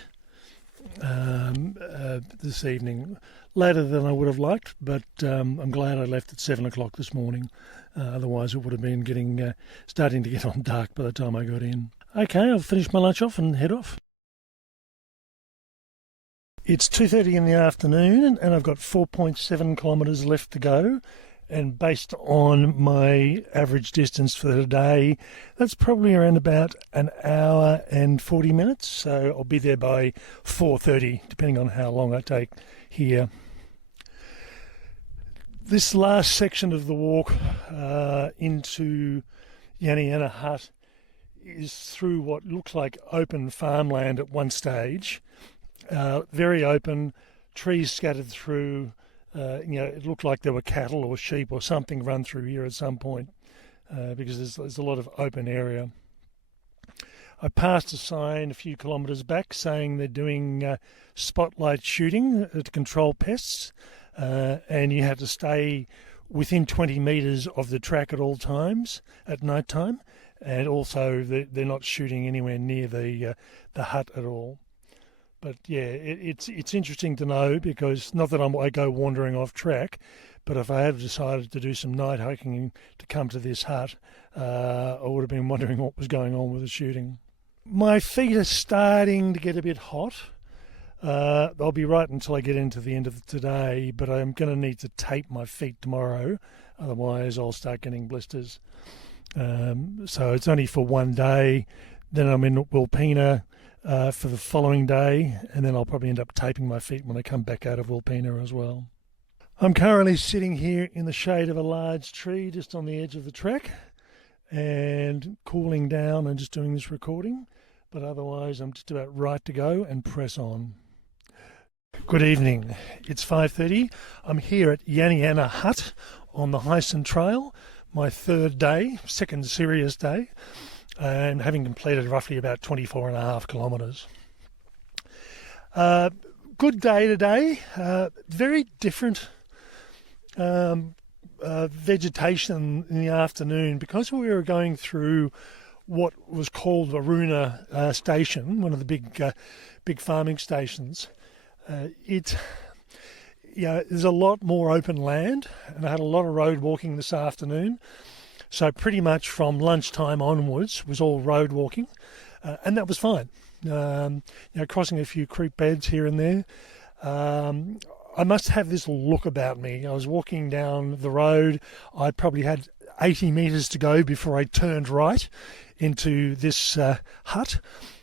this evening. Later than I would have liked, but I'm glad I left at 7 o'clock this morning. Otherwise, it would have been starting to get on dark by the time I got in. Okay, I'll finish my lunch off and head off. It's 2:30 in the afternoon, and I've got 4.7 kilometres left to go. And based on my average distance for the day, that's probably around about an hour and 40 minutes. So I'll be there by 4:30, depending on how long I take here. This last section of the walk into Yannianna Hut is through what looks like open farmland at one stage. Very open, trees scattered through. It looked like there were cattle or sheep or something run through here at some point because there's a lot of open area. I passed a sign a few kilometres back saying they're doing spotlight shooting to control pests, and you had to stay within 20 metres of the track at all times at night time, and also they're not shooting anywhere near the hut at all. But yeah, it's interesting to know, because not that I go wandering off track, but if I had decided to do some night hiking to come to this hut, I would have been wondering what was going on with the shooting. My feet are starting to get a bit hot. I'll be right until I get into the end of today, but I'm going to need to tape my feet tomorrow, otherwise I'll start getting blisters. So it's only for one day. Then I'm in Wilpena for the following day, and then I'll probably end up taping my feet when I come back out of Wilpena as well. I'm currently sitting here in the shade of a large tree just on the edge of the track and cooling down and just doing this recording, but otherwise I'm just about right to go and press on. Good evening. It's 5:30. I'm here at Yannianna Hut on the Heysen Trail, my third day, second serious day, and having completed roughly about 24.5 kilometres. Good day today. Very different vegetation in the afternoon, because we were going through what was called Aruna Station, one of the big farming stations. There's a lot more open land, and I had a lot of road walking this afternoon. So pretty much from lunchtime onwards was all road walking, and that was fine. Crossing a few creek beds here and there. I must have this look about me. I was walking down the road. I probably had 80 metres to go before I turned right into this hut,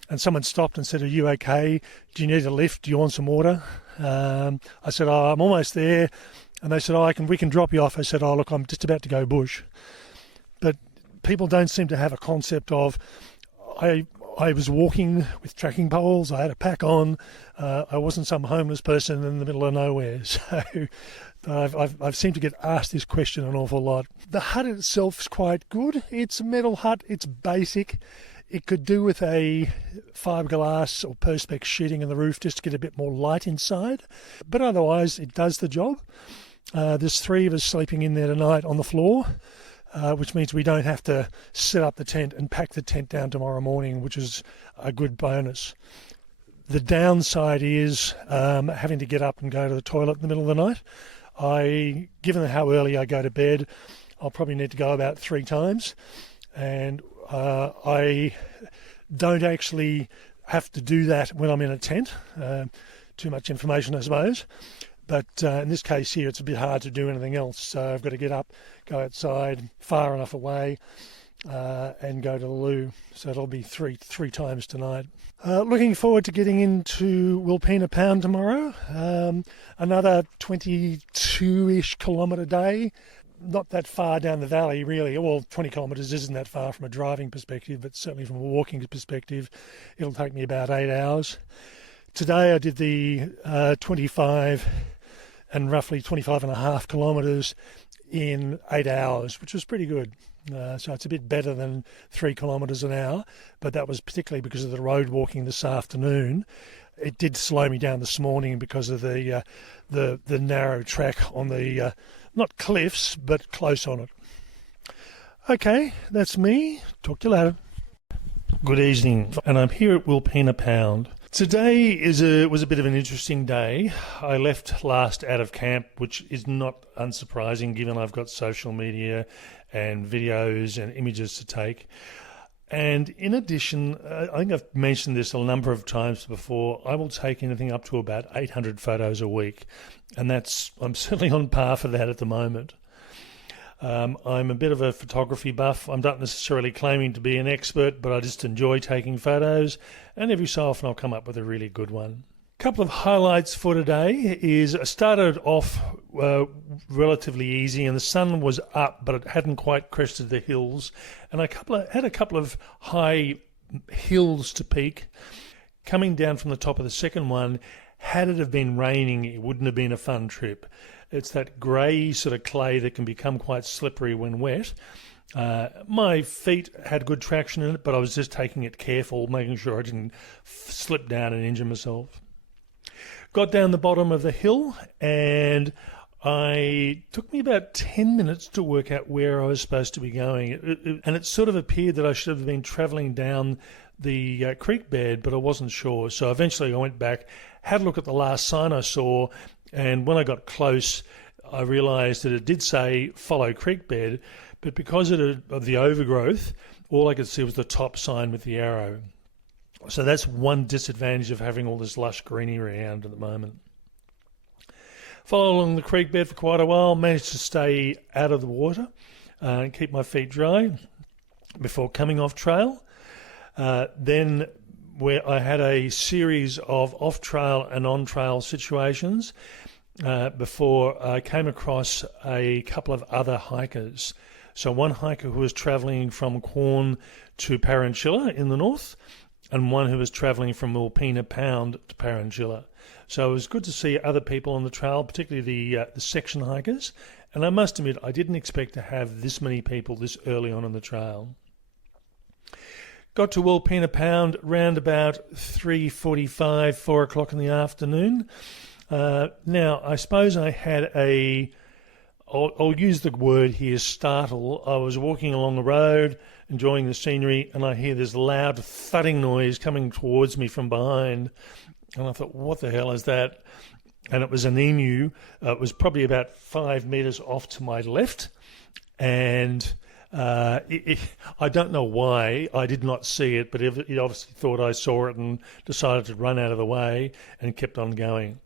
and someone stopped and said, "Are you okay? Do you need a lift? Do you want some water?" I said, "Oh, I'm almost there." And they said, "Oh, we can drop you off." I said, "Oh, look, I'm just about to go bush." But people don't seem to have a concept of, I was walking with tracking poles, I had a pack on, I wasn't some homeless person in the middle of nowhere. So I've seemed to get asked this question an awful lot. The hut itself is quite good. It's a metal hut, it's basic. It could do with a fiberglass or perspex sheeting in the roof just to get a bit more light inside. But otherwise, it does the job. There's 3 of us sleeping in there tonight on the floor, which means we don't have to set up the tent and pack the tent down tomorrow morning, which is a good bonus. The downside is having to get up and go to the toilet in the middle of the night. Given how early I go to bed, I'll probably need to go about 3 times. And I don't actually have to do that when I'm in a tent. Too much information, I suppose. But in this case here, it's a bit hard to do anything else. So I've got to get up, go outside, far enough away, and go to the loo. So it'll be three times tonight. Looking forward to getting into Wilpena Pound tomorrow. Another 22-ish kilometre day. Not that far down the valley, really. Well, 20 kilometres isn't that far from a driving perspective, but certainly from a walking perspective, it'll take me about 8 hours. Today I did the 25 and roughly 25 and a half kilometres in 8 hours, which was pretty good. So it's a bit better than 3 kilometres an hour, but that was particularly because of the road walking this afternoon. It did slow me down this morning because of the narrow track on the not cliffs, but close on it. Okay, that's me. Talk to you later. Good evening, and I'm here at Wilpena Pound. Today was a bit of an interesting day. I left last out of camp, which is not unsurprising given I've got social media and videos and images to take. And in addition, I think I've mentioned this a number of times before, I will take anything up to about 800 photos a week. And I'm certainly on par for that at the moment. I'm a bit of a photography buff. I'm not necessarily claiming to be an expert, but I just enjoy taking photos. And every so often I'll come up with a really good one. A couple of highlights for today is I started off relatively easy and the sun was up, but it hadn't quite crested the hills. And I had a couple of high hills to peak. Coming down from the top of the second one, had it have been raining, it wouldn't have been a fun trip. It's that grey sort of clay that can become quite slippery when wet. My feet had good traction in it, but I was just taking it careful, making sure I didn't slip down and injure myself. Got down the bottom of the hill and it took me about 10 minutes to work out where I was supposed to be going. And it sort of appeared that I should have been travelling down the creek bed, but I wasn't sure. So eventually I went back, had a look at the last sign I saw, and when I got close, I realised that it did say follow creek bed, but because of the overgrowth, all I could see was the top sign with the arrow. So that's one disadvantage of having all this lush greenery around at the moment. Followed along the creek bed for quite a while, managed to stay out of the water and keep my feet dry before coming off trail. Then where I had a series of off-trail and on-trail situations before I came across a couple of other hikers. So one hiker who was travelling from Quorn to Parachilna in the north, and one who was travelling from Wilpena Pound to Parachilna. So it was good to see other people on the trail, particularly the section hikers. And I must admit, I didn't expect to have this many people this early on in the trail. Got to Wilpena Pound round about 3:45, 4 o'clock in the afternoon. Now, I suppose I had I'll use the word here, startle. I was walking along the road, enjoying the scenery, and I hear this loud thudding noise coming towards me from behind. And I thought, what the hell is that? And it was an emu. It was probably about 5 metres off to my left. And I don't know why I did not see it, but it obviously thought I saw it and decided to run out of the way and kept on going.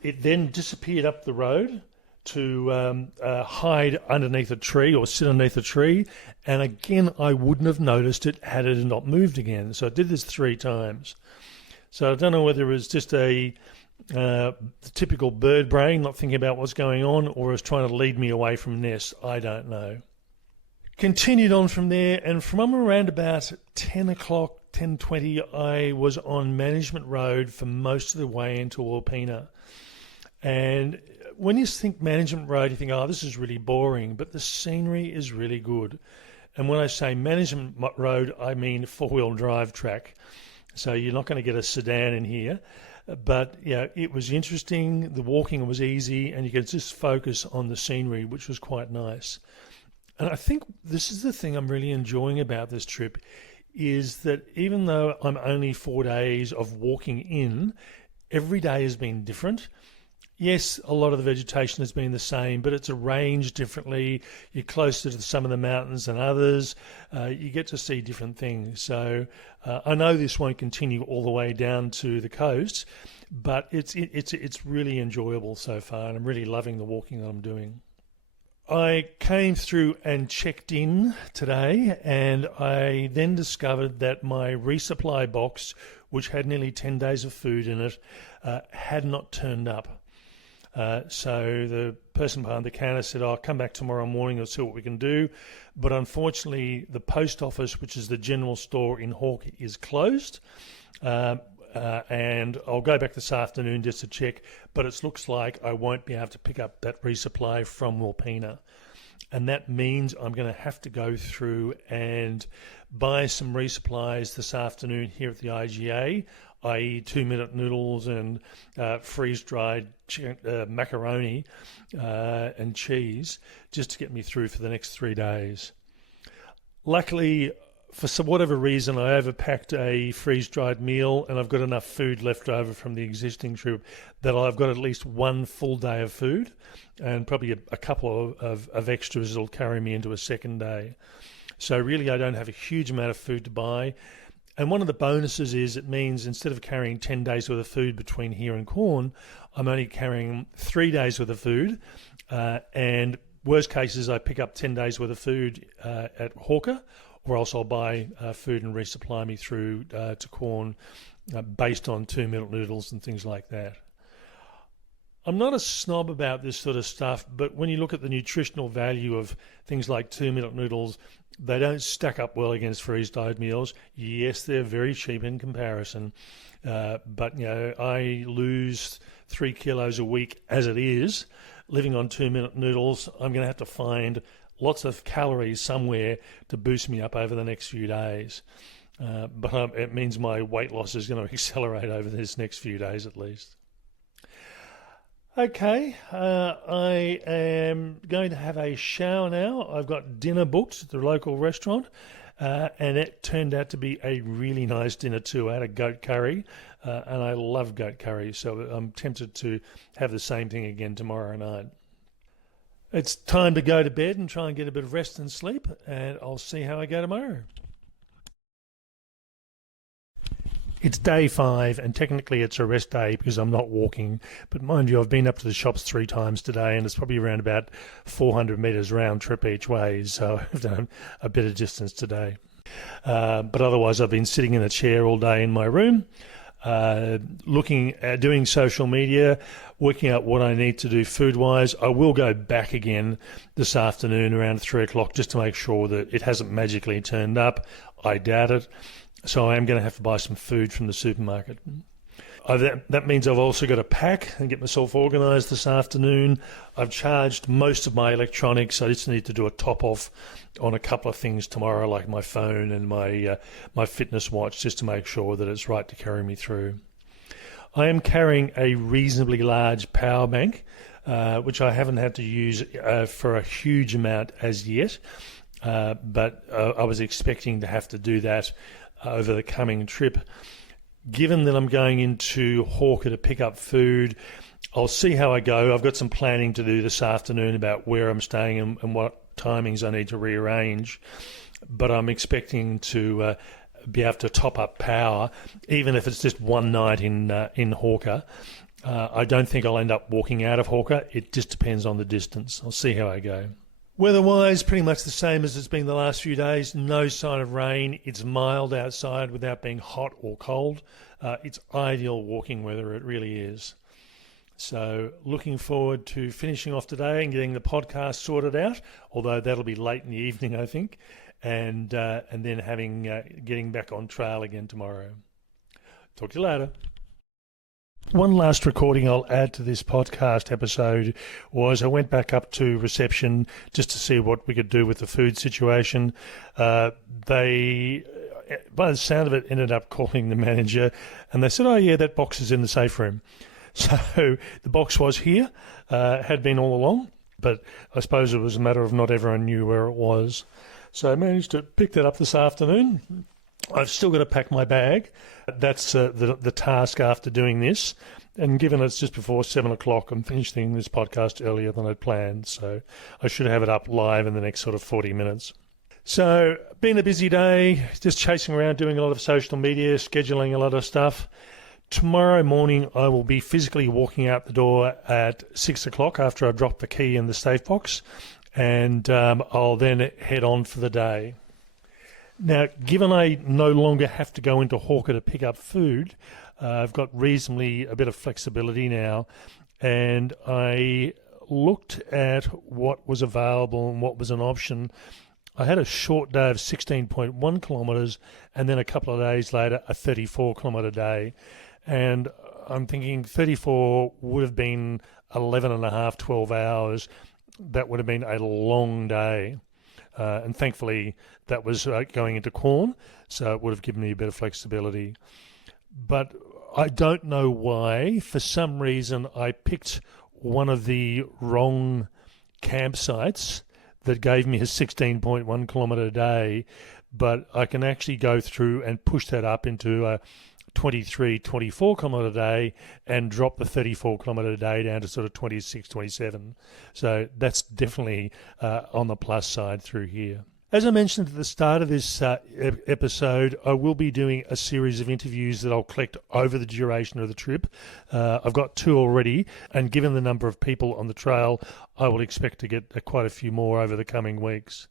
It then disappeared up the road to hide underneath a tree or sit underneath a tree, and again I wouldn't have noticed it had it not moved again. So I did this 3 times. So I don't know whether it was just the typical bird brain not thinking about what's going on, or it was trying to lead me away from nest. I don't know. Continued on from there, and from around about 10 o'clock, 10:20, I was on Management Road for most of the way into Wilpena. And when you think Management Road, you think, oh, this is really boring, but the scenery is really good. And when I say management road, I mean four-wheel drive track. So you're not going to get a sedan in here. But yeah, it was interesting. The walking was easy, and you could just focus on the scenery, which was quite nice. And I think this is the thing I'm really enjoying about this trip, is that even though I'm only 4 days of walking in, every day has been different. Yes, a lot of the vegetation has been the same, but it's arranged differently. You're closer to some of the mountains than others. You get to see different things. So I know this won't continue all the way down to the coast, but it's really enjoyable so far, and I'm really loving the walking that I'm doing. I came through and checked in today, and I then discovered that my resupply box, which had nearly 10 days of food in it, had not turned up. So the person behind the counter said, I'll come back tomorrow morning and see what we can do. But unfortunately, the post office, which is the general store in Hawke, is closed. And I'll go back this afternoon just to check. But it looks like I won't be able to pick up that resupply from Wilpena. And that means I'm going to have to go through and buy some resupplies this afternoon here at the IGA, i.e. 2-minute noodles and freeze-dried macaroni and cheese, just to get me through for the next 3 days. Luckily, for whatever reason, I overpacked a freeze-dried meal, and I've got enough food left over from the existing trip that I've got at least 1 full day of food, and probably a couple of extras that'll carry me into a second day. So really, I don't have a huge amount of food to buy. And one of the bonuses is it means instead of carrying 10 days worth of food between here and Corn, I'm only carrying 3 days worth of food. And worst cases, I pick up 10 days worth of food at Hawker, or else I'll buy food and resupply me through to Corn based on 2-minute noodles and things like that. I'm not a snob about this sort of stuff, but when you look at the nutritional value of things like 2-minute noodles, they don't stack up well against freeze-dried meals. Yes, they're very cheap in comparison, but I lose 3 kilos a week as it is. Living on 2-minute noodles, I'm going to have to find lots of calories somewhere to boost me up over the next few days. But it means my weight loss is going to accelerate over this next few days at least. Okay, I am going to have a shower now. I've got dinner booked at the local restaurant, and it turned out to be a really nice dinner too. I had a goat curry, and I love goat curry, so I'm tempted to have the same thing again tomorrow night. It's time to go to bed and try and get a bit of rest and sleep, and I'll see how I go tomorrow. It's day 5, and technically it's a rest day because I'm not walking. But mind you, I've been up to the shops 3 times today, and it's probably around about 400 metres round trip each way, so I've done a bit of distance today. But otherwise, I've been sitting in a chair all day in my room, looking at doing social media, working out what I need to do food-wise. I will go back again this afternoon around 3 o'clock just to make sure that it hasn't magically turned up. I doubt it. So I am going to have to buy some food from the supermarket. That means I've also got to pack and get myself organised this afternoon. I've charged most of my electronics. I just need to do a top-off on a couple of things tomorrow, like my phone and my fitness watch, just to make sure that it's right to carry me through. I am carrying a reasonably large power bank, which I haven't had to use for a huge amount as yet, but I was expecting to have to do that over the coming trip. Given that I'm going into Hawker to pick up food, I'll see how I go. I've got some planning to do this afternoon about where I'm staying and what timings I need to rearrange. But I'm expecting to be able to top up power, even if it's just one night in Hawker. I don't think I'll end up walking out of Hawker. It just depends on the distance. I'll see how I go. Weather-wise, pretty much the same as it's been the last few days. No sign of rain. It's mild outside without being hot or cold. It's ideal walking weather, it really is. So looking forward to finishing off today and getting the podcast sorted out, although that'll be late in the evening, I think, and then getting back on trail again tomorrow. Talk to you later. One last recording I'll add to this podcast episode was I went back up to reception just to see what we could do with the food situation. They, by the sound of it, ended up calling the manager and they said, "Oh yeah, that box is in the safe room." So the box was here, had been all along, but I suppose it was a matter of not everyone knew where it was. So I managed to pick that up this afternoon. I've still got to pack my bag. That's the task after doing this. And given it's just before 7 o'clock, I'm finishing this podcast earlier than I'd planned. So I should have it up live in the next sort of 40 minutes. So been a busy day, just chasing around, doing a lot of social media, scheduling a lot of stuff. Tomorrow morning, I will be physically walking out the door at 6 o'clock after I drop the key in the safe box. And I'll then head on for the day. Now, given I no longer have to go into Hawker to pick up food, I've got reasonably a bit of flexibility now, and I looked at what was available and what was an option. I had a short day of 16.1 kilometres and then a couple of days later a 34-kilometre day, and I'm thinking 34 would have been 11 and a half, 12 hours. That would have been a long day. And thankfully, that was going into corn, so it would have given me a bit of flexibility. But I don't know why. For some reason, I picked one of the wrong campsites that gave me a 16.1 kilometre day, but I can actually go through and push that up into a 23, 24 kilometre day and drop the 34 kilometre day down to sort of 26, 27. So that's definitely on the plus side through here. As I mentioned at the start of this episode, I will be doing a series of interviews that I'll collect over the duration of the trip. I've got 2 already, and given the number of people on the trail, I will expect to get quite a few more over the coming weeks.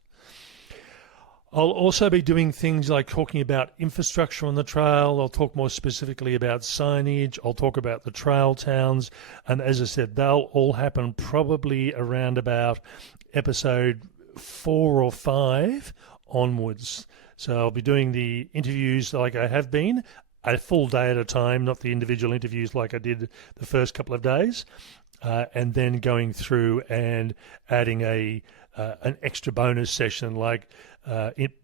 I'll also be doing things like talking about infrastructure on the trail. I'll talk more specifically about signage. I'll talk about the trail towns. And as I said, they'll all happen probably around about episode 4 or 5 onwards. So I'll be doing the interviews like I have been, a full day at a time, not the individual interviews like I did the first couple of days, and then going through and adding an extra bonus session like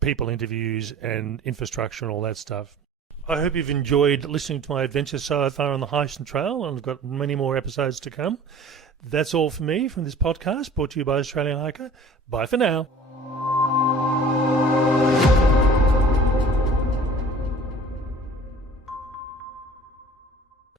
people interviews and infrastructure and all that stuff. I hope you've enjoyed listening to my adventure so far on the Heysen Trail, and I've got many more episodes to come. That's all for me from this podcast, brought to you by Australian Hiker. Bye for now.